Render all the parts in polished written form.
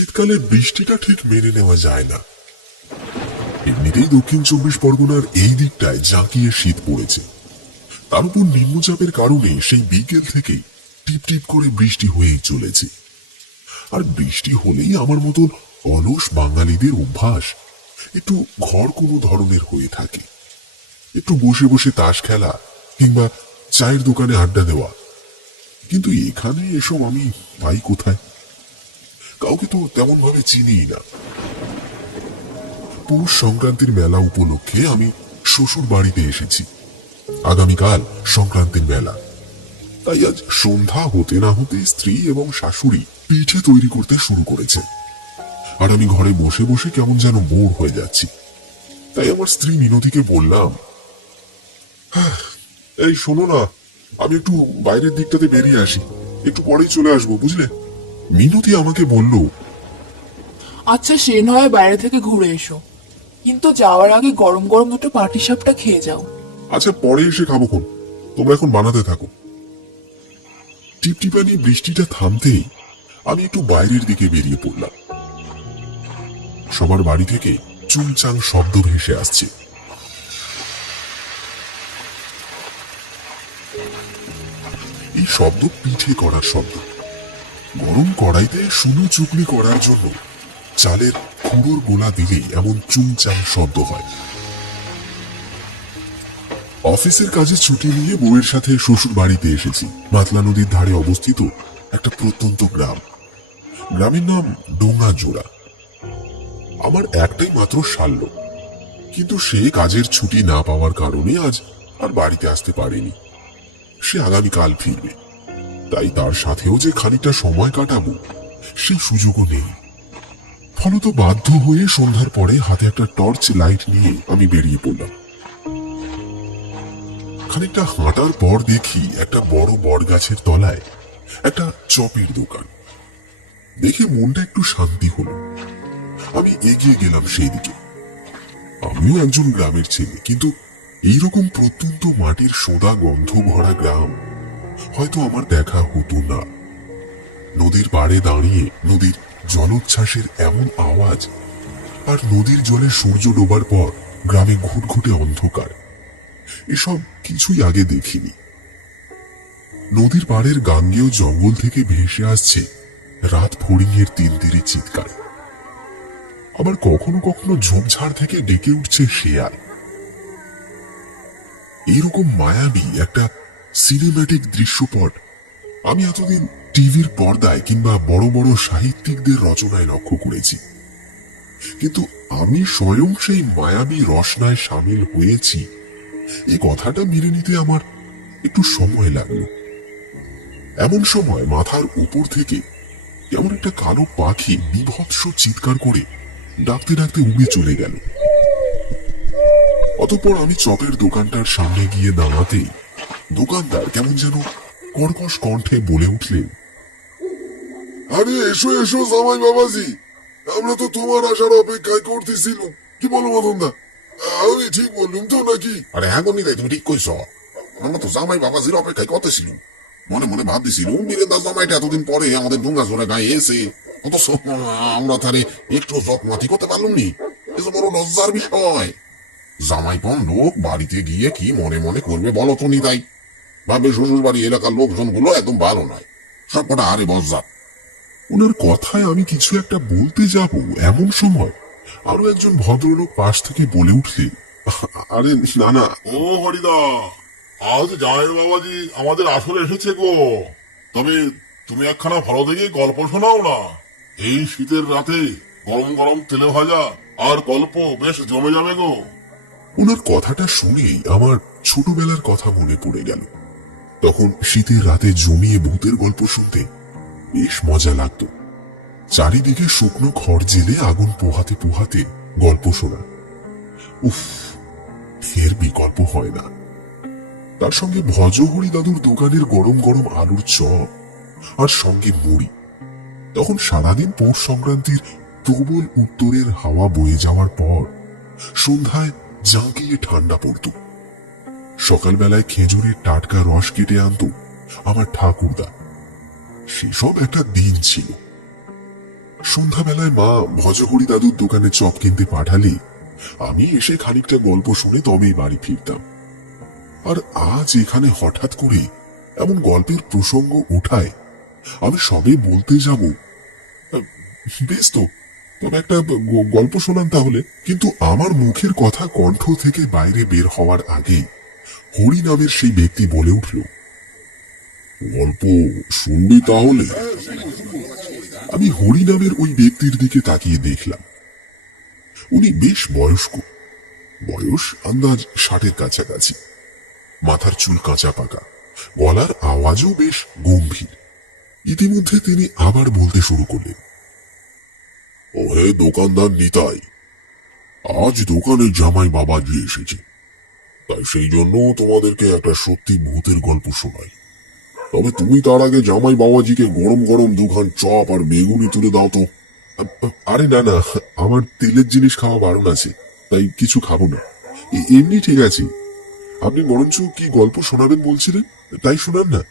শীতকালে বৃষ্টিটা ঠিক মেনে নেওয়া যায় না। এমনিতেই দক্ষিণ চব্বিশ পরগনার এই দিকটায় জাঁকিয়ে শীত পড়েছে, তার উপর নিম্নচাপের কারণে সেই বিকেল থেকেই টিপ টিপ করে বৃষ্টি হয়েই চলেছে। আর বৃষ্টি হলেই আমার মতন অলস বাঙালিদের অভ্যাস একটু ঘর কোনো ধরনের হয়ে থাকে। একটু বসে বসে তাস খেলা কিংবা চায়ের দোকানে আড্ডা দেওয়া। কিন্তু এখানে এসব আমি পাই কোথায়? কাউকে তো তেমন ভাবে চিনিই না। পৌষ সংক্রান্তির মেলা উপলক্ষে আমি শ্বশুর বাড়িতে এসেছি। আগামীকাল সংক্রান্তির মেলা, তাই আজ সন্ধ্যা হতে না হতে স্ত্রী এবং শাশুড়ি পিঠে তৈরি করতে শুরু করেছে। আর আমি ঘরে বসে বসে কেমন যেন বোর হয়ে যাচ্ছি। তাই আমার স্ত্রী মিনতিকে বললাম, এই শোনো না, আমি একটু বাইরের দিকটাতে বেরিয়ে আসি, একটু পরেই চলে আসবো, বুঝলে? মিনতি আমাকে বলল, আচ্ছা, সে নয় বাইরে থেকে ঘুরে এসো, কিন্তু যাওয়ার আগে গরম গরম দুটো পাটিসাপটা খেয়ে যাও। আচ্ছা পরে এসে খাবো খন, তোমরা এখন বানাতে থাকো। টিপটিপানি বৃষ্টিটা থামতেই আমি একটু বাইরের দিকে বেরিয়ে পড়লাম। সবার বাড়ি থেকে চুংচাং শব্দ ভেসে আসছে। এই শব্দ পিঠে করার শব্দ। গরম কড়াইতে শুনো চুকলি করার জন্য চালের খুঁড়োর গোলা দিলে এমন চুংচাং শব্দ হয়। অফিসের কাজে ছুটি নিয়ে বউয়ের সাথে শ্বশুর বাড়িতে এসেছি। মাতলা নদীর ধারে অবস্থিত একটা প্রত্যন্ত গ্রাম। গ্রামের নাম ডোঙাজোড়া। আমার একটাই মাত্র শাল্য, কিন্তু সে কাজের ছুটি না পাওয়ার কারণে আজ আর বাড়িতে আসতে পারেনি। সে আগামীকাল ফিরবে, তাই তার সাথেও যে খানিকটা সময় কাটাবো সেই সুযোগও নেই। ফলত বাধ্য হয়ে সন্ধ্যার পরে হাতে একটা টর্চ লাইট নিয়ে আমি বেরিয়ে পড়লাম। খানিকটা হাঁটার পর দেখি একটা বড় বট গাছের তলায় একটা চপের দোকান। দেখে মনটা একটু শান্তি হলো। আমি এগিয়ে গেলাম সেই দিকে। আমিও একজন গ্রামের ছেলে, কিন্তু এইরকম প্রত্যন্ত মাটির সোদা গন্ধ ভরা গ্রাম হয়তো আমার দেখা হতো না। নদীর পাড়ে দাঁড়িয়ে নদীর জলোচ্ছ্বাসের এমন আওয়াজ, আর নদীর জলে সূর্য ডোবার পর গ্রামে ঘুটঘুটে অন্ধকার, এসব কিছুই আগে দেখিনি। নদীর পাড়ের গাঙ্গেয় জঙ্গল থেকে ভেসে আসছে রাত ফড়িংয়ের তিনতিরে চিৎকার। আবার কখনো কখনো ঝোপঝাড় থেকে ডেকে উঠছে শেয়াল। এইরকম মায়াবী একটা সিনেম্যাটিক দৃশ্যপট আমি এতদিন টিভির পর্দায় কিংবা বড় বড় সাহিত্যিকদের রচনায় লক্ষ্য করেছি, কিন্তু আমি স্বয়ং সেই মায়াবী রসনায় সামিল হয়েছি এই কথাটা মেনে নিতে আমার একটু সময় লাগলো। এমন সময় মাথার উপর থেকে কেমন একটা কালো পাখি বিভৎস চিৎকার করে ডাকতে ডাকতে উড়ে চলে গেল। অতঃপর আমি চপের দোকানটার সামনে গিয়ে দাঁড়াতেই দোকানদার কেমন যেন কর্কশ কণ্ঠে বলে উঠলেন, আরে এসো এসো জামাই বাবাজি, আমরা তো তোমার আসার অপেক্ষায় করতেছিলাম। কি বলো মদনদা, আমি ঠিক বললুম তো নাকি? আরে হ্যাঁ গন্ডি, তুমি ঠিক কইছ। আমরা তো জামাই বাবাজির অপেক্ষায় করতেছিলাম। মনে মনে ভাবতেছিলাম বীরেন্দা জামাইটা এতদিন পরে আমাদের ডুঙ্গা জোড়া গায়ে এসে, অথচ আমরা তারে একটু যত্নাতি করতে পারলাম নি। এ যে বড় লজ্জার বিষয়। জামাইপন লোক বাড়িতে গিয়ে কি মনে মনে করবে বলো তো নিতাই? ভাবে শ্বশুর বাড়ি এলাকার লোকজনগুলো একদম ভালো নয়, সবকটা আরে বজ্জাত। ওনার কথায় আমি কিছু একটা বলতে যাব, এমন সময় আরো একজন ভদ্রলোক পাশ থেকে বলে উঠলেন, আরে না না। ও হরিদা, আজ জামাই বাবাজি আমাদের আসরে এসেছে গো। তবে তুমি একখানা ভালো দেখে গল্প শোনাও না। এই শীতের রাতে গরম গরম তেলে ভাজা আর গল্প বেশ জমে যাবে গো। ওনার কথাটা শুনেই আমার ছোটবেলার কথা মনে পড়ে গেল। তখন শীতের রাতে জমিয়ে ভূতের গল্প শুনতে বেশ মজা লাগতো। চারিদিকে শুকনো খড় জেলে আগুন পোহাতে পোহাতে গল্প শোনা, উফ, এর বিকল্প হয় না। তার সঙ্গে ভজহরি দাদুর দোকানের গরম গরম আলুর চপ আর সঙ্গে মুড়ি। তখন সারাদিন পৌষ সংক্রান্তির প্রবল উত্তরের হাওয়া বয়ে যাওয়ার পর সন্ধ্যায় জাঁকিয়ে ঠান্ডা পড়ত। সকালবেলায় খেজুরের টাটকা রস কেটে আনতো আমার ঠাকুরদা। সেসব একটা দিন ছিল। সন্ধ্যাবেলায় মা ভজহরি দাদুর দোকানে চপ কিনতে পাঠালে আমি এসে খানিকটা গল্প শুনে তবেই বাড়ি ফিরতাম। আর আজ এখানে হঠাৎ করে এমন গল্পের প্রসঙ্গ ওঠায় আমি সবে বলতে যাব, বেশ তো, তবে একটা গল্প শোনান তাহলে। কিন্তু আমার মুখের কথা কণ্ঠ থেকে বাইরে বের হওয়ার আগে হরি নামের সেই ব্যক্তি বলে উঠল, গল্প শুনবি তাহলে? আমি হরি নামের ওই ব্যক্তির দিকে তাকিয়ে দেখলাম। উনি বেশ বয়স্ক, বয়স আন্দাজ 60-এর কাছাকাছি। মাথার চুল কাঁচা পাকা, গলার আওয়াজও বেশ গম্ভীর। ইতিমধ্যে তিনি আবার বলতে শুরু করলেন, ও হে দোকানদার নিতাই, আজ দোকানে জামাই বাবাজি এসেছে, তাই সেই জন্য তোমাদেরকে একটা সত্যি ভূতের গল্প শোনাই। তবে তুমি তার আগে জামাই বাবাজিকে গরম গরম দুখান চপ আর বেগুনি তুলে দাও তো। আরে না না, আমার তেলের জিনিস খাওয়া বারণ আছে, তাই কিছু খাবো না। এমনি ঠিক আছে। আপনি বরঞ্চ কি গল্প শোনাবেন বলছিলেন, তাই শোনান না।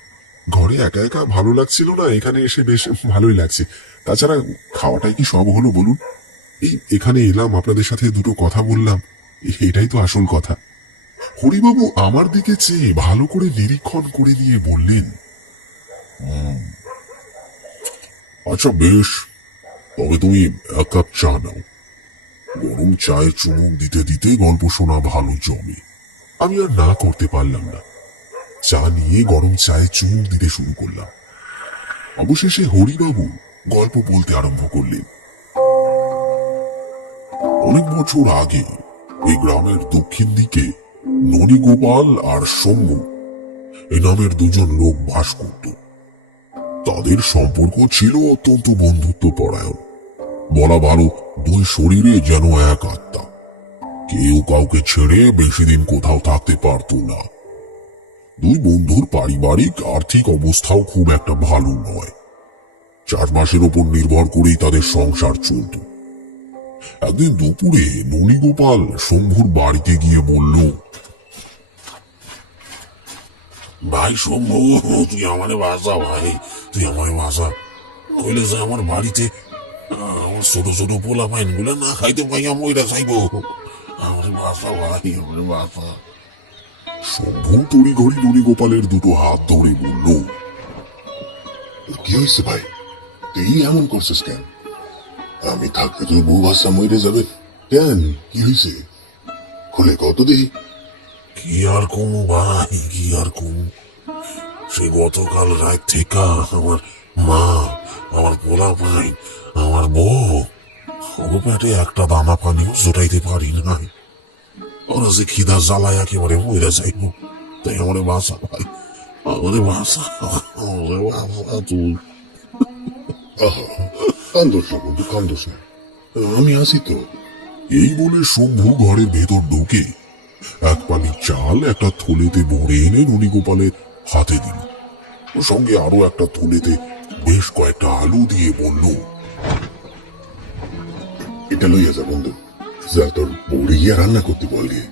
ঘরে একা একা ভালো লাগছিল না, এখানে এসে বেশ ভালোই লাগছে। তাছাড়া খাওয়াটাই কি সব হলো বলুন? এই এখানে এলাম, আপনাদের সাথে দুটো কথা বললাম, এটাই তো আসল কথা। হরিবাবু আমার দিকে চেয়ে ভালো করে নিরীক্ষণ করে নিয়ে বললেন, আচ্ছা বেশ, তবে তুমি এক কাপ চা নাও। গরম চায়ে চুমুক দিতে দিতে গল্প শোনা ভালো জমে। আমি আর না করতে পারলাম না। চা নিয়ে গরম চায়ে চুমুক দিতে শুরু করলাম। অবশেষে হরিবাবু গল্প বলতে আরম্ভ করলেন। অনেক বছর আগে এই গ্রামের দক্ষিণ দিকে ননীগোপাল আর শম্ভু এই নামের দুজন লোক বাস করত। তাদের সম্পর্ক ছিল অত্যন্ত বন্ধুত্ব পরায়ণ। বলা ভালো, দুই শরীরে যেন এক আত্মা। কেউ কাউকে ছেড়ে বেশি দিন কোথাও থাকতে পারত না। দুই বন্ধুর পারিবারিক আর্থিক অবস্থাও খুব একটা ভালো নয়। চাষবাসের উপর নির্ভর করেই তাদের সংসার চলত। একদিন দুপুরে ননীগোপাল শম্ভুর বাড়িতে গিয়ে বলল, ভাই শম্ভু, তুই আমারে বাসা, ভাই তুই আমারে বাসা। কইলে যে আমার বাড়িতে আমার ছোট ছোট পোলা পাইন গুলা না খাইতে পাইয়া মইরা যাইব। আমারে বাসা ভাই, আমারে বাসা। শম্ভু তড়িঘড়ি ননীগোপালের দুটো হাত ধরে বলল, কি হয়েছে ভাই, তুই এমন করছিস কেন? আমি থাকতে তুই বউ বাচ্চা মরে যাবে কেন? কি হয়েছে খুলে কত দেখি। কি আর কমু ভাই, কি আর কমু। সে গতকাল রাত থেকে আমার মা, আমার পোলা ভাই, আমার বউ ও পেটে একটা দানা পানিও জোটাইতে পারি নাই। ওরা যে খিদা জ্বালায় একেবারে মরে যাইব। তাই আমারে বাসা ভাই, আমারে বাসা, আমারে বাসা তুই। কান্দোস না বন্ধু, কান্দোস না, আমি আছি তো। এই বলে শম্ভু ঘরের ভেতর ঢুকে এক পালি চাল একটা থলেতে ভরে এনে ননীগোপালের হাতে দিল। ওর সঙ্গে আরো একটা থলেতে বেশ কয়েকটা আলু দিয়ে বলল, এটা লইয়া যা বন্ধু, যা তোর বউরে গিয়া রান্না করতে বলগে।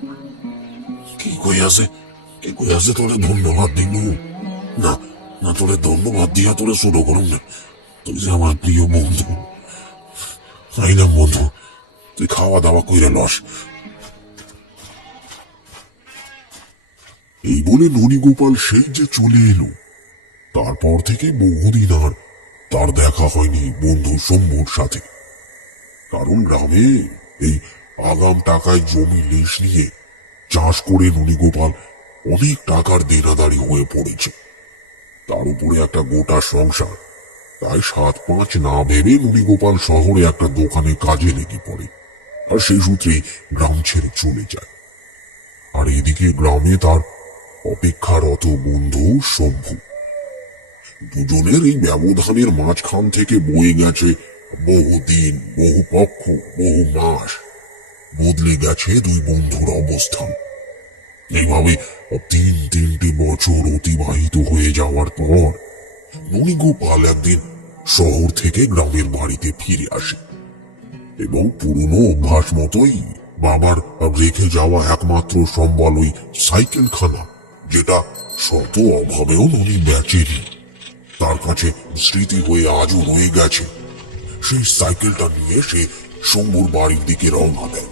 কি কইয়াছে, কি কইয়াছে তোরে ধন্যবাদ দিল না? না, তোরে ধন্যবাদ দিয়া তোরে ছোট করুন না। তুই যে আমার প্রিয় বন্ধু। আইলাম বন্ধু, তুই খাওয়া দাওয়া কইরা লস। এই বলে ননীগোপাল সেই যে চলে এলো। তারপর থেকে বহুদিন আর তার দেখা হয়নি বন্ধু শম্ভুর সাথে। কারণ গ্রামে এই আগাম টাকায় জমি লিজ নিয়ে চাষ করে ননীগোপাল অনেক টাকার দেনাদারি হয়ে পড়েছে। তার উপরে একটা গোটা সংসার। তাই 7-5 না ভেবে ননীগোপাল শহরে একটা দোকানে কাজে লেগে পড়ে, আর সেই সূত্রে গ্রাম ছেড়ে চলে যায়। আর এদিকে গ্রামে তার অপেক্ষারত বন্ধু শম্ভু। দুজনের এই ব্যবধানের মাঝখান থেকে বয়ে গেছে বহুদিন, বহু পক্ষ, বহু মাস। বদলে গেছে দুই বন্ধুর অবস্থান। এইভাবে 3 বছর অতিবাহিত হয়ে যাওয়ার পর ননীগোপাল একদিন শহর থেকে গ্রামের বাড়িতে ফিরে আসে এবং পুরনো অভ্যাস মতোই বাবার রেখে যাওয়া একমাত্র সম্বল ওই সাইকেলখানা, যেটা শত অভাবেও ননী বেচেনি, তার কাছে স্মৃতি হয়ে আজও রয়ে গেছে। সেই সাইকেলটা নিয়ে সে শম্ভুর বাড়ির দিকে রওনা দেয়।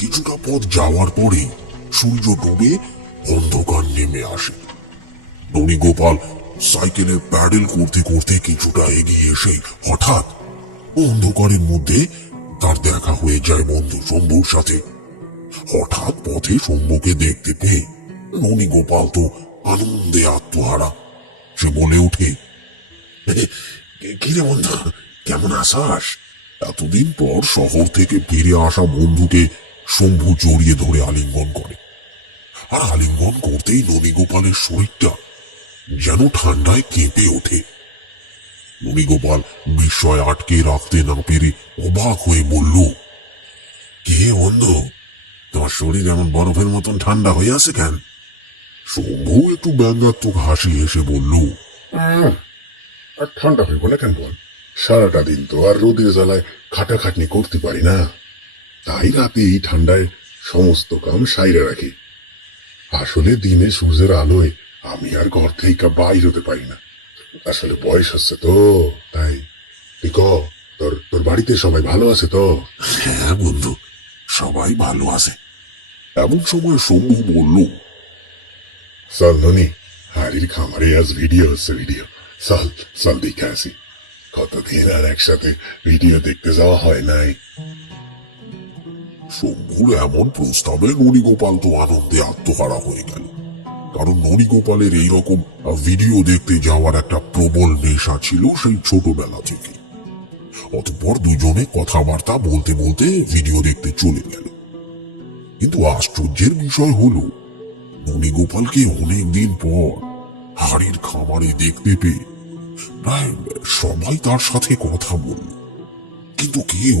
কিছুটা পথ যাওয়ার পরে সূর্য ডুবে অন্ধকার নেমে আসে। ননীগোপাল সাইকেলে প্যাডেল করতে করতে কিছুটা এগিয়ে এসে হঠাৎ অন্ধকারের মধ্যে তার দেখা হয়ে যায় বন্ধু শম্ভুর সাথে। হঠাৎ পথে শম্ভুকে দেখতে পেয়ে ননীগোপাল তো আনন্দে আত্মহারা। সে বলে ওঠে, কিরে বন্ধু, কেমন আছাস? এতদিন পর শহর থেকে ফিরে আসা বন্ধুকে শম্ভু জড়িয়ে ধরে আলিঙ্গন করে। আর আলিঙ্গন করতেই ননীগোপালের শরীরটা যেন ঠান্ডায় কেঁপে ওঠে। ননীগোপাল বিস্ময় আটকে রাখতে না পেরে অবাক হয়ে বলল, কে বন্ধু, তোমার শরীর এমন বরফের মতন ঠান্ডা হয়ে আছে কেন? শম্ভু একটু ব্যঙ্গাত্মক হাসি এসে বলল, আর ঠান্ডা হইব না কেন বল? সারাটা দিন তো আর রোদের জ্বালায় খাটাখাটনি করতে পারি না, তাই রাতে এই ঠান্ডায় সমস্ত কাম সাইরে রাখি। আসলে দিনে সূর্যের আলোয় আমি আর ঘর থেকে বাইর হতে পারি না। আসলে বয়স হচ্ছে তো তাই। তুই ক, তোর তোর বাড়িতে সবাই ভালো আছে তো? হ্যাঁ বন্ধু, সবাই ভালো আছে। এমন সময় শম্ভু বলল, চল ননি, হাড়ির খামারে আজ ভিডিও হচ্ছে, ভিডিও। চল চল দেখে আসি। কতদিন আর একসাথে ভিডিও দেখতে যাওয়া হয় নাই। শম্ভুর এমন প্রস্তাবে ননীগোপাল তো আনন্দে আত্মহারা হয়ে গেল। কারণ ননীগোপালের এইরকম ভিডিও দেখতে যাওয়ার একটা প্রবল নেশা ছিল সেই ছোটবেলা থেকে। অতঃপর দুজনে কথাবার্তা বলতে বলতে ভিডিও দেখতে চলে গেল। কিন্তু আশ্চর্যের বিষয় হলো, ননীগোপালকে অনেকদিন পর হাড়ির খামারে দেখতে পেয়ে প্রায় সবাই তার সাথে কথা বলল, কিন্তু কেউ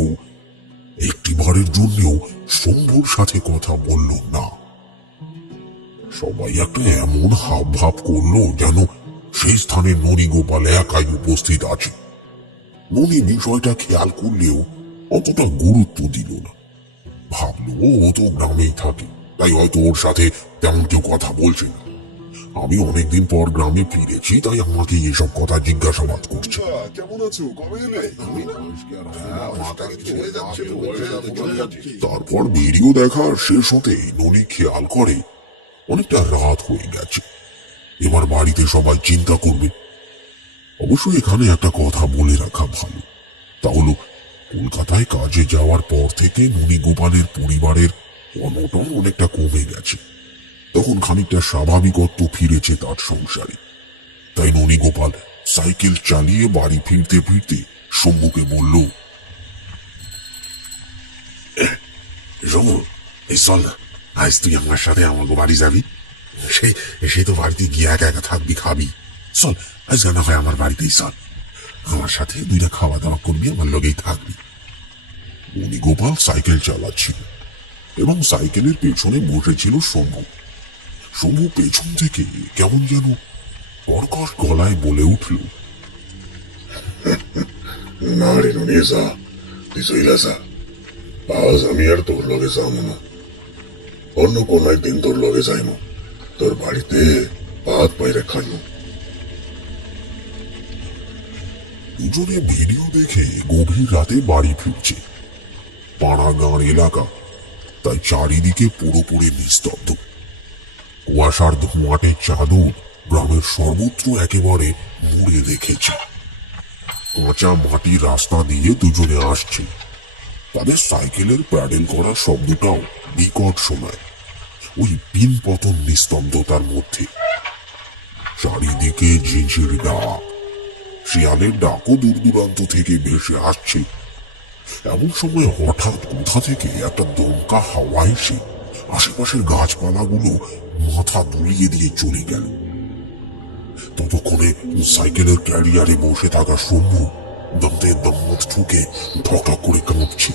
একটিবারের জন্যও শম্ভুর সাথে কথা বলল না। সবাই একটা এমন হাব ভাব করলো যেন সেই স্থানে ননীগোপাল একাই উপস্থিত আছে। ননী বিষয়টা খেয়াল করলেও অতটা গুরুত্ব দিল না। ভাবলো ও তো গ্রামেই থাকে, তাই হয়তো ওর সাথে তেমন কেউ কথা বলছে না। আমি অনেকদিন পর গ্রামে ফিরেছি, তাই আমাকে এসব কথা জিজ্ঞাসাবাদ করছে। কেমন আছো? কবে এলে? তারপর ভিডিও দেখা শেষ হতে ননী খেয়াল করে অনেকটা রাত হয়ে গেছে। এবার বাড়িতে সবাই চিন্তা করবে। অবশ্য এখানে একটা কথা বলে রাখা ভালো, তা হলো কলকাতায় কাজে যাওয়ার পর থেকে ননীগোপালের পরিবারের অনটন অনেকটা কমে গেছে। তখন খানিকটা স্বাভাবিকত্ব ফিরেছে তার সংসারে। তাই ননীগোপাল সাইকেল চালিয়ে বাড়ি ফিরতে ফিরতে শম্ভুকে বলল, শম্ভু, এই চল না, আজ তুই আমার সাথে আমাকে বাড়ি যাবি। সে তো বাড়িতে গিয়ে একা একা থাকবি, খাবি। চল আজ না হয় আমার বাড়িতেই চল, আমার সাথে দুইটা খাওয়া দাওয়া করবি, আমার লগেই থাকবি। ননীগোপাল সাইকেল চালাচ্ছিল এবং সাইকেলের পেছনে বসেছিল শম্ভু। শম্ভু পেছন থেকে কেমন যেন কর্কশ গলায় বলে উঠল, না রে ননি, যা, তুই চইলা যা। আজ আমি আর তোর লগে যাবো না, অন্য কোন একদিন তোর লগে যাইব, তোর বাড়িতে ভাত পাইরে খাইব। দুজনে ভিডিও দেখে গভীর রাতে বাড়ি ফিরছে। পাড়াগাঁর এলাকা, তাই চারিদিকে পুরোপুরি নিস্তব্ধ। কুয়াশার ধোঁয়াটে চাদর গ্রামের সর্বত্র একেবারে মুড়ে রেখেছে। কাঁচা মাটির রাস্তা দিয়ে দুজনে আসছে। তাদের সাইকেলের প্যাডেল করার শব্দটাও বিকট শোনায় ওই পিন পতন নিস্তব্ধতার মধ্যে। চারিদিকে ঝিঝির ডাক, শিয়ালের ডাকও দূর দূরান্ত থেকে ভেসে আসছে। এমন সময় হঠাৎ কোথা থেকে একটা দমকা হাওয়া এসে আশেপাশের গাছপালাগুলো মাথা দুলিয়ে দিয়ে চলে গেল। ততক্ষণে সাইকেলের ক্যারিয়ারে বসে থাকা শম্ভু দমতে দমত ঠুকে ঠকা করে কাঁপছে।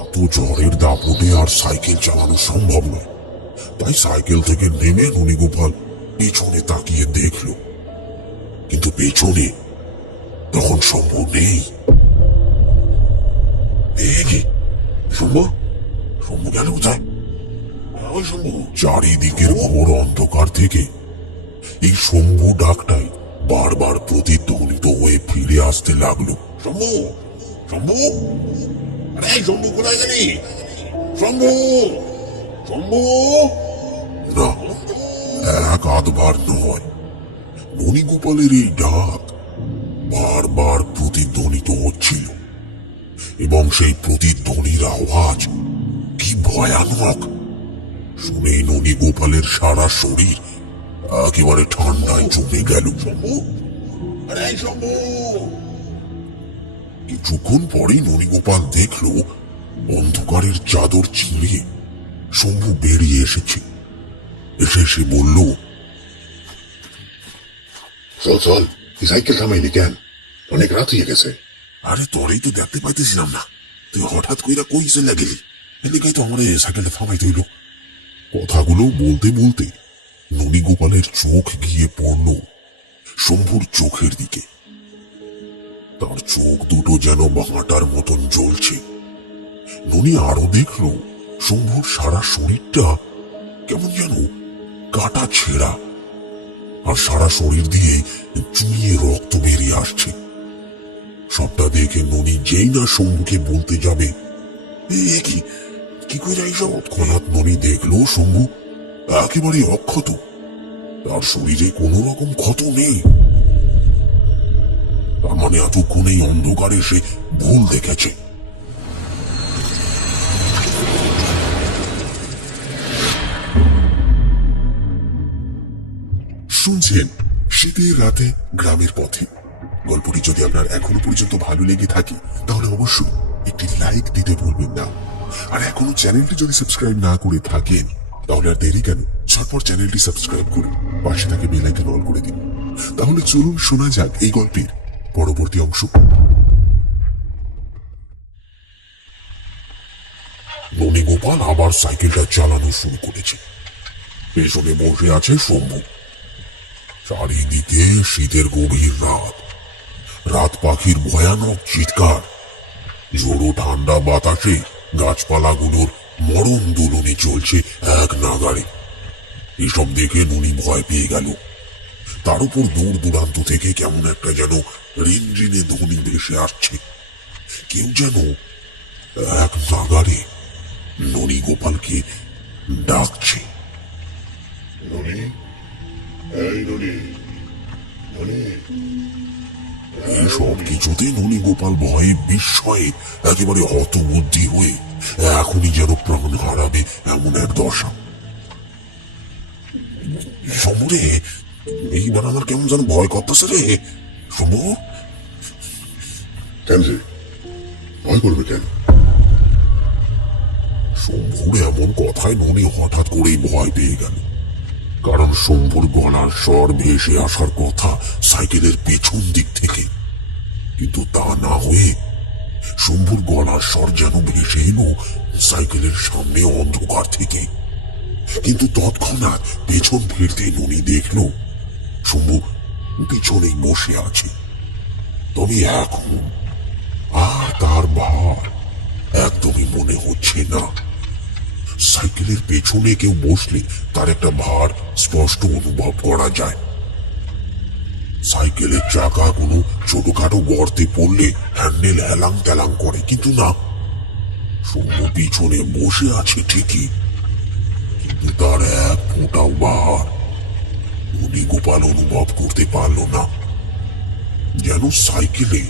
এত ঝড়ের দাপটে আর সাইকেল চালানো সম্ভব নয়, তাই সাইকেল থেকে নেমে ননীগোপাল পেছনে তাকিয়ে দেখল, কিন্তু পেছনে তখন শম্ভু নেই। শম্ভু, শম্ভু গেল কোথায়? চারিদিকের ঘোর অন্ধকার থেকে এই শম্ভু ডাকটাই বারবার প্রতিধ্বনিত হয়ে ফিরে আসতে লাগলো। শম্ভু, শম্ভু, আরে এই শম্ভু কোথায় গেলি? শম্ভু, শম্ভু, না, এক আধবার নয়, ননীগোপালের এই ডাক বারবার প্রতিধ্বনিত হচ্ছিল, এবং সেই প্রতিধ্বনির আওয়াজ কি ভয়ানক! শুনেই ননীগোপালের সারা শরীর একেবারে ঠান্ডায় জমে গেল। শম্ভু, আরে এই শম্ভু। কিছুক্ষণ পরেই ননীগোপাল দেখল অন্ধকারের চাদর ছিঁড়ে শম্ভু বেরিয়ে এসেছে। এসে সে বলল, চল চল, এই সাইকেল থামাইলি কেন? অনেক রাত হয়ে গেছে। আরে তোরেই তো দেখতে পাইতেছিলাম না, তুই হঠাৎ কইরা কই চলে গেলি, এদিকেই তো আমার সাইকেলটা থামাইতে হইল। কথাগুলো বলতে বলতে ননীগোপালের চোখ গিয়ে পড়ল শম্ভুর চোখের দিকে। তার চোখ দুটো যেন বাঁটার মতন জ্বলছে। ননী আরো দেখল শম্ভুর সারা শরীরটা কেমন যেন কাটা ছেঁড়া, আর সারা শরীর দিয়ে চুইয়ে রক্ত বেরিয়ে আসছে। সবটা দেখে ননী যেই না শম্ভুকে বলতে যাবে, এ কি কি করে এইসব, তৎক্ষণাৎ ননী দেখলো শম্ভু একেবারে অক্ষত, তার শরীরে কোনো রকম ক্ষত নেই। তার মানে এতক্ষণ এই অন্ধকারে সে ভুল দেখেছে। শুনছেন শীতের রাতে গ্রামের পথে। গল্পটি যদি আপনার এখনো পর্যন্ত ভালো লেগে থাকে তাহলে অবশ্যই একটি লাইক দিতে ভুলবেন না। আর এখনো চ্যানেলটি যদি সাবস্ক্রাইব না করে থাকেন তাহলে আর দেরি কেন, ঝটপট চ্যানেলটি সাবস্ক্রাইব করে পাশে থাকে বেল আইকন অল করে দিন। তাহলে চলুন শোনা যাক এই গল্পের পরবর্তী অংশ। ননীগোপাল আবার সাইকেলটা চালানো শুরু করেছে। পেছনে বসে আছে শম্ভু। চারিদিকে শীতের গভীর রাত, রাত পাখির ভয়ানক চিৎকার, ঝোড়ো ঠান্ডা বাতাসে গাছপালাগুলোর মরণ দোলনে চলছে এক নাগাড়ে। এসব দেখে ননী ভয় পেয়ে গেল। তার উপর দূর দূরান্ত থেকে কেমন একটা যেন রিনরিনে ধ্বনি ভেসে আসছে। কেউ যেন এক নাগাড়ে ননীগোপালকে ডাকছে। ননি, এই ননি, ননি। এই সব কিছুতে ননীগোপাল ভয়ে বিস্ময়ে একেবারে হতবুদ্ধি হয়ে এখনই যেন প্রাণ হারাবে এমন এক দশা। শম্ভুরে, এইবার আমার কেমন যেন ভয় করতেছে রে। শম্ভু, কেন রে, ভয় করবে কেন? শম্ভুর এমন কথায় ননী হঠাৎ করেই ভয় পেয়ে গেল। কারণ শম্ভুর গলার স্বর ভেসে আসার কথা সাইকেলের পেছন দিক থেকে, কিন্তু তা না হয়ে শম্ভুর গলার স্বর যেন ভেসে এলো সাইকেলের সামনে অন্ধকার থেকে। কিন্তু তৎক্ষণাৎ পেছন ফিরতে ননী দেখল শম্ভু পিছনেই বসে আছে। তবে এখন আর তার ভার একদমই মনে হচ্ছে না। সাইকেলের পেছনে কেউ বসলে তার একটা ভার স্পষ্ট অনুভব করা যায়। সাইকেলের চাকাগুলো ছোটখাটো গর্তে পড়লে হ্যান্ডেল হেলাং তেলাং করে, কিন্তু না, শম্ভু পিছনে বসে আছে ঠিকই, কিন্তু তার এক ফোঁটাও ভার ননীগোপাল অনুভব করতে পারল না। যেন সাইকেলে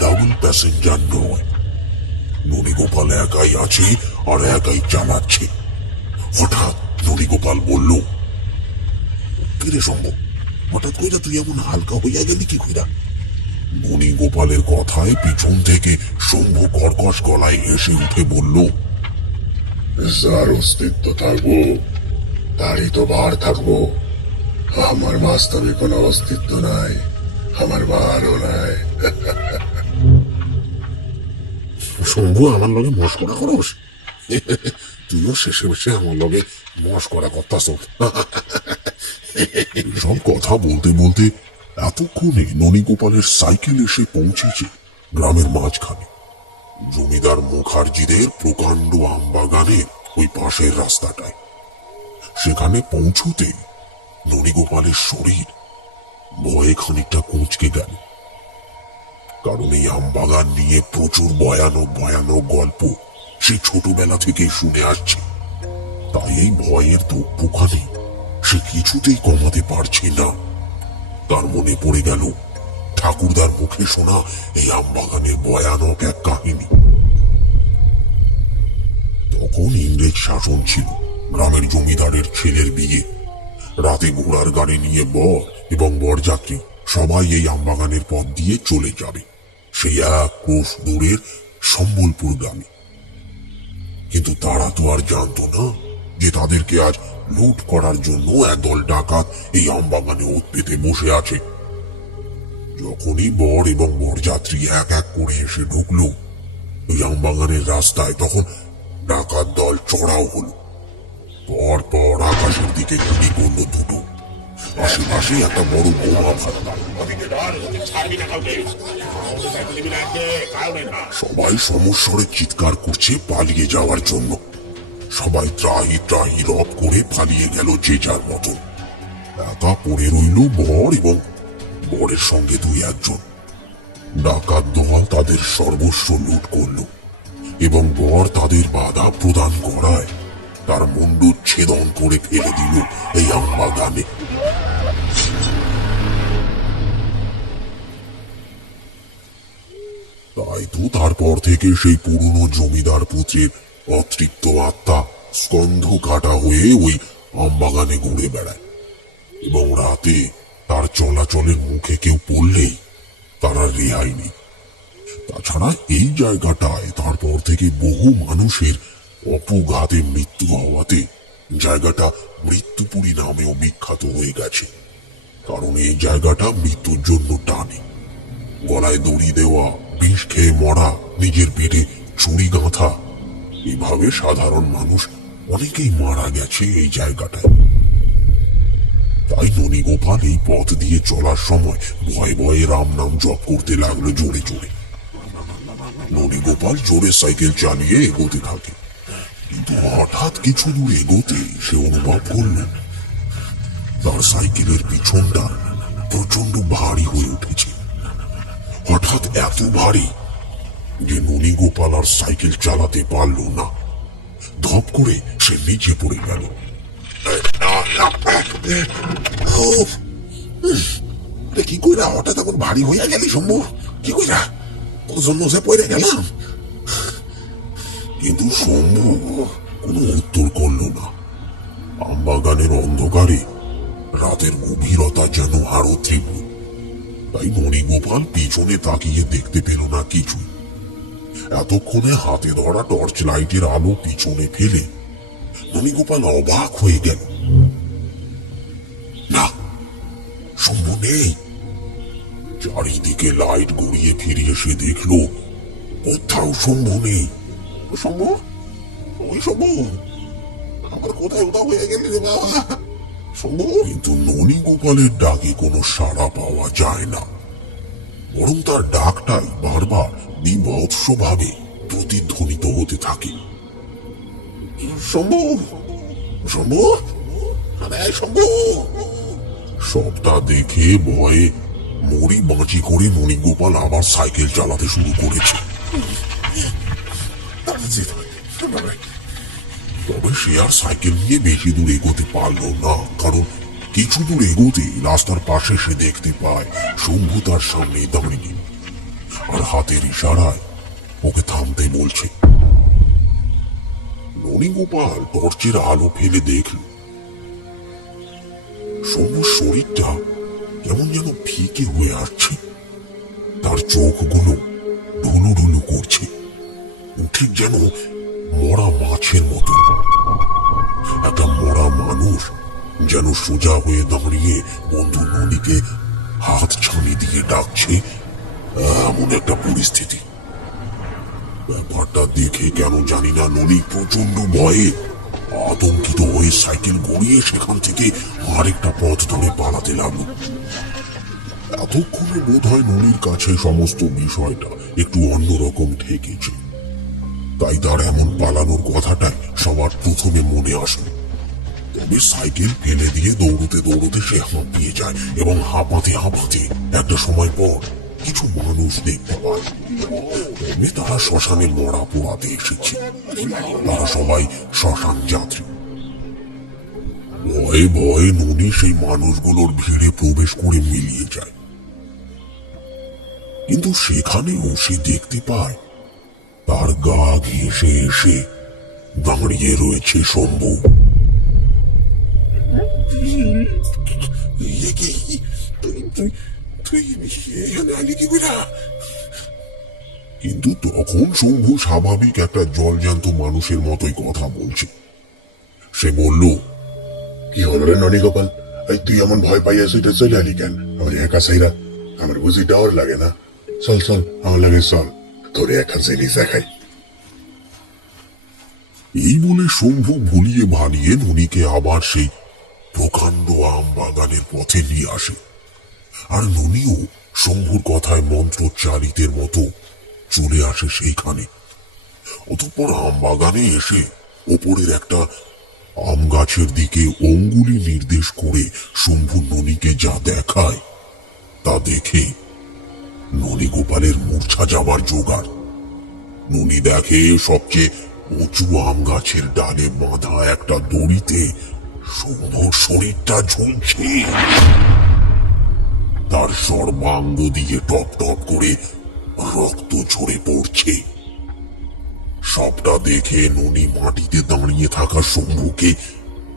ডাবল প্যাসেঞ্জার নয়, ননীগোপাল একাই আছে আর একাই চালাচ্ছে। হঠাৎ ননীগোপাল বলল, কিরে শম্ভু, হঠাৎ কইরা তুই এমন হালকা হইয়া গেলি কি কইরা? ননীগোপালের কথায় পিছন থেকে শম্ভু কর্কশ গলায় হেসে উঠে বলল, যার অস্তিত্ব থাকবো তারই তো ভার থাকবো। আমার বাস্তবে কোনো অস্তিত্ব নাই, আমার ভারও নাই। শম্ভু, আমার লগে মস্করা করস? তুইও শেষে বসে আমার লগে মস্করা করতাস। সব কথা বলতে বলতে এতক্ষণে ননীগোপালের সাইকেল এসে পৌঁছেছে গ্রামের মাঝখানে, জমিদার মুখার্জিদের প্রকাণ্ড আমবাগানের ওই পাশের রাস্তাটায়। সেখানে পৌঁছতে ননীগোপালের শরীর ভয়ে খানিকটা কুঁচকে গেল, কারণ এই আমবাগান নিয়ে প্রচুর ভয়ানক ভয়ানক গল্প সে ছোটবেলা থেকে শুনে আসছে। তাই এই ভয়ের দুঃখখানি সে কিছুতেই কমাতে পারছে না। তার মনে পড়ে গেল ঠাকুরদার মুখে শোনা এই আমবাগানের ভয়ানক এক কাহিনী। তখন ইংরেজ শাসন ছিল, গ্রামের জমিদারের ছেলের বিয়ে। রাতে ঘোড়ার গাড়ি নিয়ে বর এবং বরযাত্রী সবাই এই আমবাগানের পথ দিয়ে চলে যাবে সেই এক ক্রোশ দূরের সম্বলপুর গ্রামে। কিন্তু তারা তো আর জানতো না যে তাদেরকে আজ লুট করার জন্য একদল ডাকাত এই আমবাগানে ওত পেতে বসে আছে। যখনই বর এবং বরযাত্রী এক এক করে এসে ঢুকলো ওই আমবাগানের রাস্তায়, তখন ডাকাত দল চড়াও হলো। পর পর আকাশের দিকে গুলি করলো দুটো। আশেপাশে একটা বড় বোমা ফাটল। সবাই সমস্বরে চিৎকার করছে পালিয়ে যাওয়ার জন্য। সবাই ত্রাহি ত্রাহি রব করে পালিয়ে গেল যে যার মতো। একা পড়ে রইল বর এবং বরের সঙ্গে দুই একজন। ডাকাত দল তাদের সর্বস্ব লুট করল এবং বর তাদের বাধা প্রদান করায় তার মুণ্ডচ্ছেদন করে ফেলে দিল এই আমবাগানে। তাই তো তারপর থেকে সেই পুরনো জমিদার পুত্রের অতৃপ্ত আত্মা স্কন্ধ কাটা হয়ে ওই আমবাগানে ঘুরে বেড়ায় এবং রাতে তার চলাচলের মুখে কেউ পড়লেই তারা রেহাই নেই। তাছাড়া এই জায়গাটায় তারপর থেকে বহু মানুষের অপঘাতে মৃত্যু হওয়াতে জায়গাটা মৃত্যুপুরী নামেও বিখ্যাত হয়ে গেছে। কারণ এই জায়গাটা মৃত্যুর জন্য টানে। গলায় দড়ি দেওয়া, বিষ খেয়ে মরা, নিজের পেটে ছুরি গাঁথা, এভাবে সাধারণ মানুষ অনেকেই মারা গেছে এই জায়গাটায়। তাই ননীগোপাল এই পথ দিয়ে চলার সময় ভয়ে ভয়ে রাম নাম জপ করতে লাগলো জোরে জোরে। ননীগোপাল জোরে সাইকেল চালিয়ে এগোতে থাকে, কিন্তু হঠাৎ কিছু দূর এগোতে সে অনুভব করল তার সাইকেলের পিছনটা প্রচন্ড ভারী হয়ে উঠেছে। হঠাৎ এত ভারী যে ননীগোপাল আর সাইকেল চালাতে পারল না। ধপ করে সে নিচে পড়ে গেল। কি কইরা হঠাৎ এমন ভারী হইয়া গেলি শম্ভু? কি কইরা তোর জন্য সে পড়ে গেলাম? কিন্তু শম্ভু কোনো উত্তর করল না। আমবাগানের অন্ধকারে রাতের গভীরতা যেন আরো তীব্র। তাই ননীগোপাল পিছনে তাকিয়ে দেখতে পেল না কিছু। এতক্ষণে হাতে ধরা টর্চ লাইটের আলো পিছনে ফেলে ননীগোপাল অবাক হয়ে গেল। না, শম্ভু নেই। চারিদিকে লাইট গড়িয়ে ফিরিয়ে সে দেখল কোথাও শম্ভু নেই। শম্ভু, ওই শম্ভু, আমার কোথায় উদা হয়ে গেলি রে বাবা শম্ভু? কিন্তু ননীগোপালের ডাকে কোনো সাড়া পাওয়া যায় না, বরং তার ডাকটাই বারবার বিভৎসভাবে প্রতিধ্বনিত হতে থাকে। শম্ভু, শম্ভু, আরে শম্ভু! সবটা দেখে ভয়ে মরি বাঁচি করে ননীগোপাল আবার সাইকেল চালাতে শুরু করেছে। তবে সে আর সাইকেল নিয়ে বেশি দূর এগোতে পারল না, কারণ কিছু দূর এগোতে রাস্তার পাশে সে দেখতে পায় শম্ভু তার সামনে দাঁড়িয়ে আর হাতের ইশারায় ওকে থামতে বলছে। ননীগোপাল টর্চের আলো ফেলে দেখল শম্ভুর শরীরটা কেমন যেন ফিকে হয়ে আসছে। তার চোখগুলো ঢুলু ঢুলু করছে, ঠিক যেন মরা মাছের মতো। একটা মরা মানুষ যেন সোজা হয়ে দাঁড়িয়ে বন্ধু ননীকে হাত ছানি দিয়ে ডাকছে, এমন একটা পরিস্থিতি। ব্যাপারটা দেখে কেন জানি না ননী প্রচন্ড ভয়ে আতঙ্কিত হয়ে সাইকেল গড়িয়ে সেখান থেকে আরেকটা পথ ধরে পালাতে লাগলো। এতক্ষণে বোধ হয় ননীর কাছে সমস্ত বিষয়টা একটু অন্যরকম ঠেকেছে, তাই তার এমন পালানোর কথাটাই সবার প্রথমে মনে আসলো। তবে সাইকেল ফেলে দিয়ে দৌড়তে দৌড়তে সে হাঁপিয়ে যায় এবং হাঁপাতে হাঁপাতে একটা সময় পর কিছু মানুষ দেখতে পায়। তবে তারা শ্মশানে মরা পোড়াতে এসেছে। তারা সবাই শ্মশান যাত্রী। ভয়ে ভয়ে ননি সেই মানুষগুলোর ভিড়ে প্রবেশ করে মিলিয়ে যায়। কিন্তু সেখানেও সে দেখতে পায় তার গা ঘেঁষে এসে দাঁড়িয়ে রয়েছে শম্ভু। কিন্তু তখন শম্ভু স্বাভাবিক একটা জলজান্ত মানুষের মতোই কথা বলছে। সে বলল, কি হলো রে ননি গোপাল? এই তুই এমন ভয় পাইয়া সেটা চলে আলি কেন? আমার একা সাইরা আমার বুঝি ডর লাগে না? চল চল আমার লাগে চল, তোরে এখন জিনিস দেখাই। এই বলে শম্ভু ভুলিয়ে ভালিয়ে ননিকে আবার সেই প্রকাণ্ড আম বাগানের পথে নিয়ে আসে। আর ননিও শম্ভুর কথায় মন্ত্রোচ্চারিতের মতো চলে আসে সেইখানে। অতঃপর আম বাগানে এসে ওপরের একটা আম গাছের দিকে অঙ্গুলি নির্দেশ করে শম্ভু ননিকে যা দেখায় তা দেখে ননি গোপালের মূর্ছা যাবার জোগাড়। ননি দেখে সবচেয়ে উঁচু আম গাছের ডালে বাঁধা একটা দড়িতে শম্ভুর শরীরটা ঝুলছে। তার সর্বাঙ্গ দিয়ে টপ টপ করে রক্ত ঝরে পড়ছে। সবটা দেখে ননি মাটিতে দাঁড়িয়ে থাকা শম্ভুকে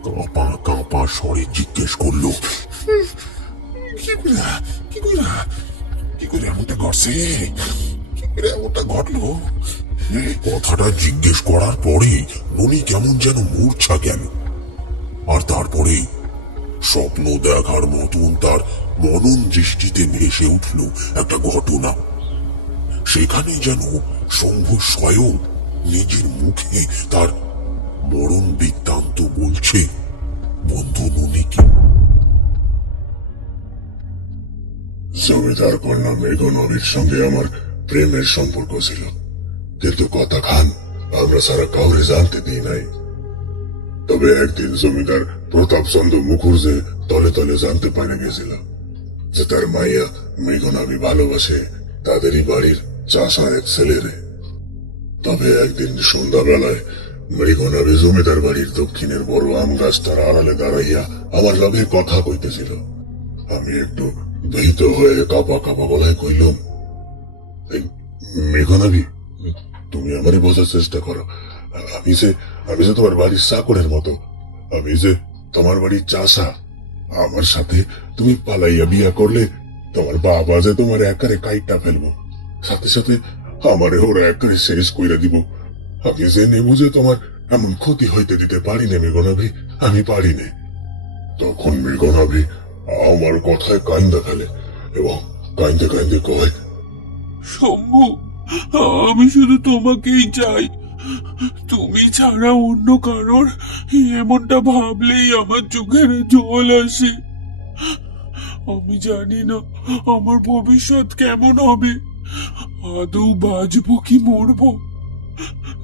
কাঁপা কাঁপা স্বরে জিজ্ঞেস করলো, কি করে এমনটা ঘটছে? কি করে এমনটা ঘটলো? কথাটা জিজ্ঞেস করার পরে ননি কেমন যেন মূর্ছা গেল। আর তারপরে স্বপ্ন দেখার মতন তার মনন দৃষ্টিতে ভেসে উঠল একটা ঘটনা। সেখানে যেন শম্ভু স্বয়ং নিজের মুখে তার মরণ বৃত্তান্ত বলছে বন্ধু ননিকে। জমিদার কন্যা মেঘনবীর সঙ্গে আমার প্রেমের সম্পর্ক ছিল, কিন্তু কথা খান আমরা সারা কাউরে জানতে দিই নাই। তবে একদিন জমিদার প্রতাপচন্দ্র মুখুর্জে তলে তলে জানতে পারে গেছিল যে তার মাইয়া মেঘনাবি ভালোবাসে তাদেরই বাড়ির চাষা এক ছেলেরে। তবে একদিন সন্ধ্যাবেলায় মৃগনাবি জমিদার বাড়ির দক্ষিণের বড় আম গাছটার আড়ালে দাঁড়াইয়া আমার লগে কথা কইতেছিল। আমি একটু ভীত হয়ে কাঁপা কাঁপা গলায় কইলাম, মেঘনাবি, তুমি আমারই বোঝার চেষ্টা করো। আমি যে তোমার বাড়ির চাকরের মতো, আমি যে তোমার বাড়ির চাষা। আমার সাথে তুমি পালাইয়া বিয়া করলে তোমার বাবা যে তোমার একারে কাইটা ফেলবো, সাথে সাথে আমারে ওরা একারে শেষ কইরা দিব। আমি জেনে বুঝে তোমার এমন ক্ষতি হইতে দিতে পারি না মেঘনাভি, আমি পারি না। তখন মেঘনাভি আমার কথায় কান্দা ফেলে এবং কান্দে কান্দে কয়, শম্ভু, আমি শুধু তোমাকেই চাই। তুমি ছাড়া অন্য কারোর এমনটা ভাবলেই আমার চোখের জল আসে। আমি জানি না আমার ভবিষ্যৎ কেমন হবে, আদৌ বাঁচবো কি মরবো,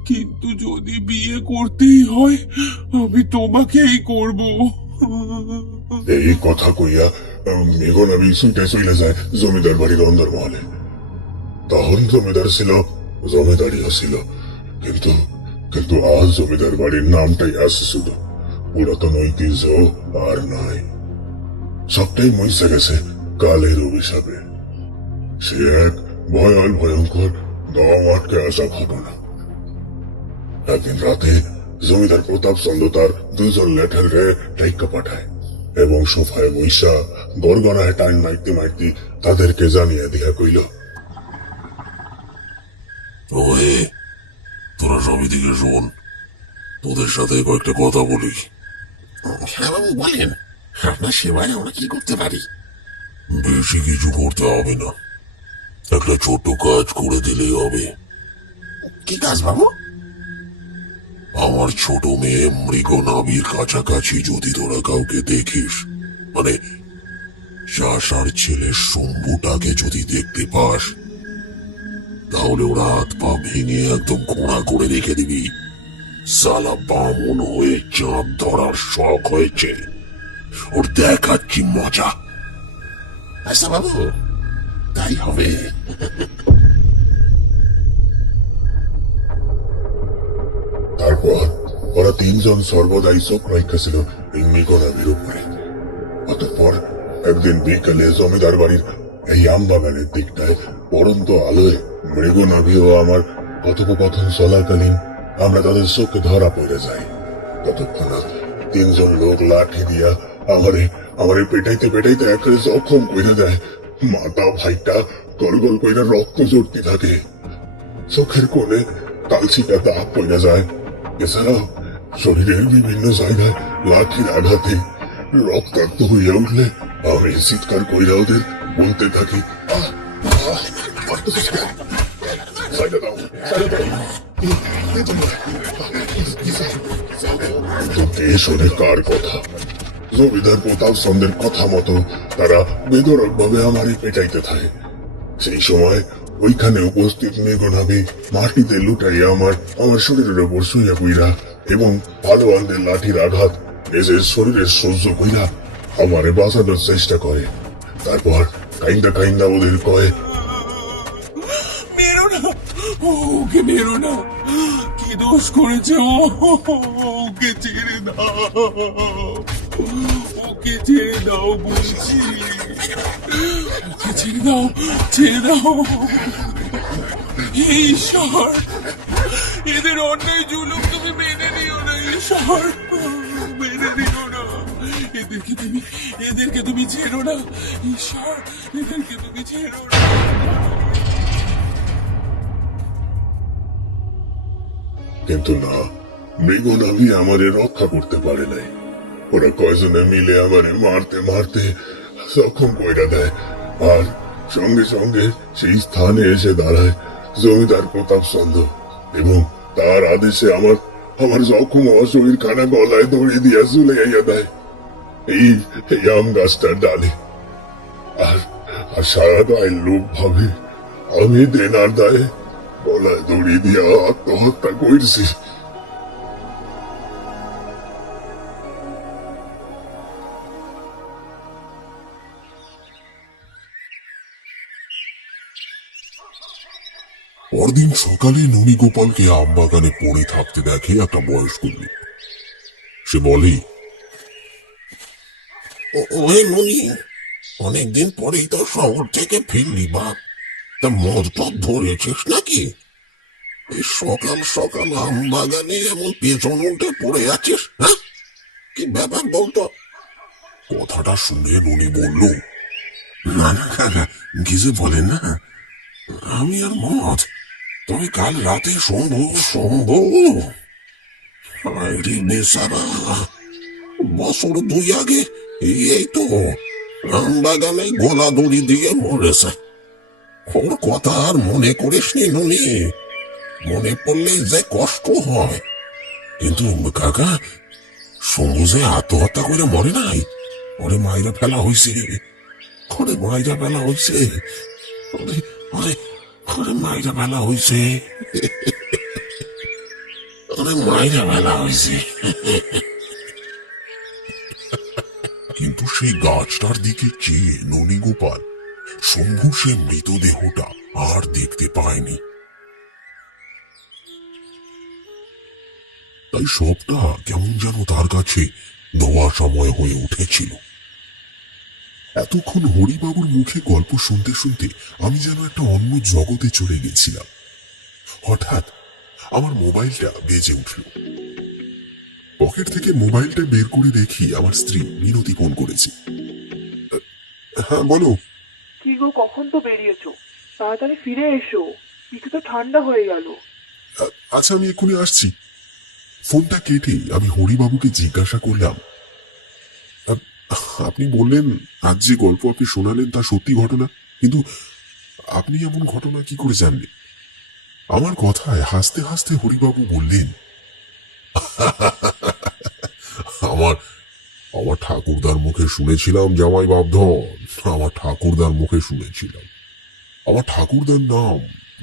কিন্তু যদি বিয়ে করতেই হয় আমি তোমাকেই করব। এই কথা কইয়া মেঘনাভি ছুটে চলে যায় জমিদার বাড়ির অন্দরমহলে। তখন জমিদার ছিল, জমিদারিও ছিল, কিন্তু কিন্তু আজ জমিদার বাড়ির নামটাই আছে শুধু, পুরাতন ঐতিহ্য আর নাই। সবটাই মইসে গেছে কালের অভিশাপে। সে এক ভয়ঙ্কর দম আটকে আসা ঘটনা। একদিন রাতে জমিদার প্রতাপচন্দ্র তার দুজন লেঠার রে টাইকা পাঠায় এবং সোফায় বৈশা গরগনায় টাইম মাইতে মাইতে তাদেরকে জানিয়ে দিয়া কইল, ওহে, তোরা সবই দিকে শোন, তোদের সাথে কয়েকটা কথা বলি। হ্যাঁ বাবু বলেন, আপনার সেবায় আমরা কি করতে পারি? বেশি কিছু করতে হবে না, একটা ছোট কাজ করে দিলেই হবে। কি কাজ বাবু? আমার ছোট মেয়ে মৃগনাভির কাছাকাছি যদি তোরা কাউকে দেখিস, মানে চাষার ছেলে শম্ভুটাকে যদি দেখতে পাস, তাহলে ওরা হাত পা ভেঙে একদম খোঁড়া করে রেখে দিবি সালা বামন হয়ে চাঁদ ধরার শখ হয়েছে, ওর দেখাচ্ছি মজা। আচ্ছা বাবু, তাই হবে। তারপর ওরা তিনজন সর্বদাই চোখ রাখছিল এই মৃগনাভির উপরে। অতঃপর একদিন বিকালে জমিদার বাড়ির এই আম বাগানের দিকটায় পরন্ত আলোয় মৃগনাভি ও আমার কথোপকথন চলাকালীন আমরা তাদের চোখে ধরা পড়ে যাই। ততক্ষণাৎ তিনজন লোক লাঠি দিয়া আমারে আমারে পেটাইতে পেটাইতে একেবারে জখম করে দেয়। মাথা ভাইটা গলগল কইরা রক্ত জড়তে থাকে, চোখের কোণে কালচিটা দাগ পড়ে যায়। এছাড়াও শরীরের বিভিন্ন জায়গায় লাঠির আঘাতে রক্তাক্ত হইয়া উঠলে আমি চিৎকার কইরা ওদের বলতে থাকি, "আহ, আহ, মারতেছিস কেন? সাইডে দাও, সাইডে দাও। তো কে শোনে কার কথা? জমিদার প্রতাপ চন্দ্রের কথা মতো তারা বেদরক ভাবে আমারই পেটাইতে থাকে। সেই সময় ওইখানে উপস্থিত মেঘনাভি মাটিতে লুটাইয়া আমার শরীরের ওপর শুইয়া পুইরা এবং পালোয়ানদের লাঠির আঘাত নিজের শরীরে সহ্য কইরা আমারে বাঁচানোর চেষ্টা করে। তারপর কাইন্দা কাইন্দা ওদের কয়, মেরো না, ওকে মেরো না, কি দোষ করেছে ও? ওকে ছেড়ে দাও, ওকে ছেড়ে দাও বলছি, ওকে ছেড়ে দাও, ছেড়ে দাও। ঈশ্বর, এদের অন্যায় জুলুম তুমি মেনে নিও না ঈশ্বর, মেনে নিও না। এদেরকে তুমি ছেড়ো না ঈশ্বর, এদেরকে তুমি ছেড়ো না। কিন্তু না, মৃগনাভি আমারে রক্ষা করতে পারে নাই। ওরা কয়জনে মিলে আমারে মারতে মারতে জখম কইরা দেয়। আর সঙ্গে সঙ্গে সেই স্থানে এসে দাঁড়ায় জমিদার প্রতাপ চন্দ্র এবং তার আদেশে আমার জখম হওয়া শরীর খানা গলায় দড়ি দিয়া ঝুলাইয়া দেয় এই এই আম গাছটার ডালে। আর আর সারা গায়ের লোক ভাবে আমি দেনার দায়ে গলায় দড়ি দিয়া আত্মহত্যা করছি। পরদিন সকালে ননী গোপালকে আম বাগানে পড়ে থাকতে দেখে একটা বয়স্ক লোক। সে বলে, ওই ননি, অনেকদিন পরেই তো শহর থেকে ফিরলি বাপ, তা মদ টদ ধরেছিস নাকি? এই সকাল সকাল আম বাগানে এমন পেছন উল্টে পড়ে আছিস, হ্যাঁ? কি ব্যাপার বলতো? কথাটা শুনে ননী বলল, না না কাকা, কিছু বলেন না, আমি আর মদ, তবে কাল রাতে শম্ভু আরে বেচারা বছর 2 আগে এই তো আম বাগানে গলা দড়ি দিয়ে মরেছে। ওর কথা আর মনে করিস নি নুনি, মনে পড়লে যে কষ্ট হয়। কিন্তু কাকা, শম্ভু যে আত্মহত্যা করে মরে নাই, ওরে মাইরা ফেলা হয়েছে, ওরে মাইরা ফেলা হয়েছে, ওরে ওরে ওরে মাইরা ফেলা হয়েছে, ওরে মাইরা ফেলা হয়েছে। কিন্তু সেই গাছটার দিকে চেয়ে ননী গোপাল শম্ভু সে মৃতদেহটা আর দেখতে পায়নি। তাই সবটা কেমন যেন তার কাছে ধোঁয়াশাময় হয়ে উঠেছিল। এতক্ষণ হরিবাবুর মুখে গল্প শুনতে শুনতে আমি যেন একটা অন্য জগতে চলে গেছিলাম। হঠাৎ আমার মোবাইলটা বেজে উঠল। পকেট থেকে মোবাইলটা বের করে দেখি আমার স্ত্রী মিনতি ফোন করেছে। হ্যাঁ বলো। কি গো, কখন তো বেরিয়েছো? তাড়াতাড়ি ফিরে এসো, পিঠে তো ঠান্ডা হয়ে গেল। আচ্ছা আমি এক্ষুনি আসছি। ফোনটা কেটে আমি হরিবাবুকে জিজ্ঞাসা করলাম, আপনি বললেন আজ যে গল্প আপনি শোনালেন তা সত্যি ঘটনা, কিন্তু আপনি এমন ঘটনা কি করে জানলেন? আমার কথায় হাসতে হাসতে হরিবাবু বললেন, আমার আমার ঠাকুরদার মুখে শুনেছিলাম জামাই বাপধন, আমার ঠাকুরদার মুখে শুনেছিলাম। আমার ঠাকুরদার নাম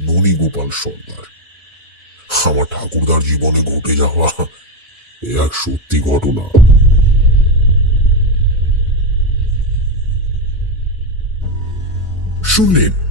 ননী গোপাল সর্দার। আমার ঠাকুরদার জীবনে ঘটে যাওয়া এ এক সত্যি ঘটনা। শুনলেন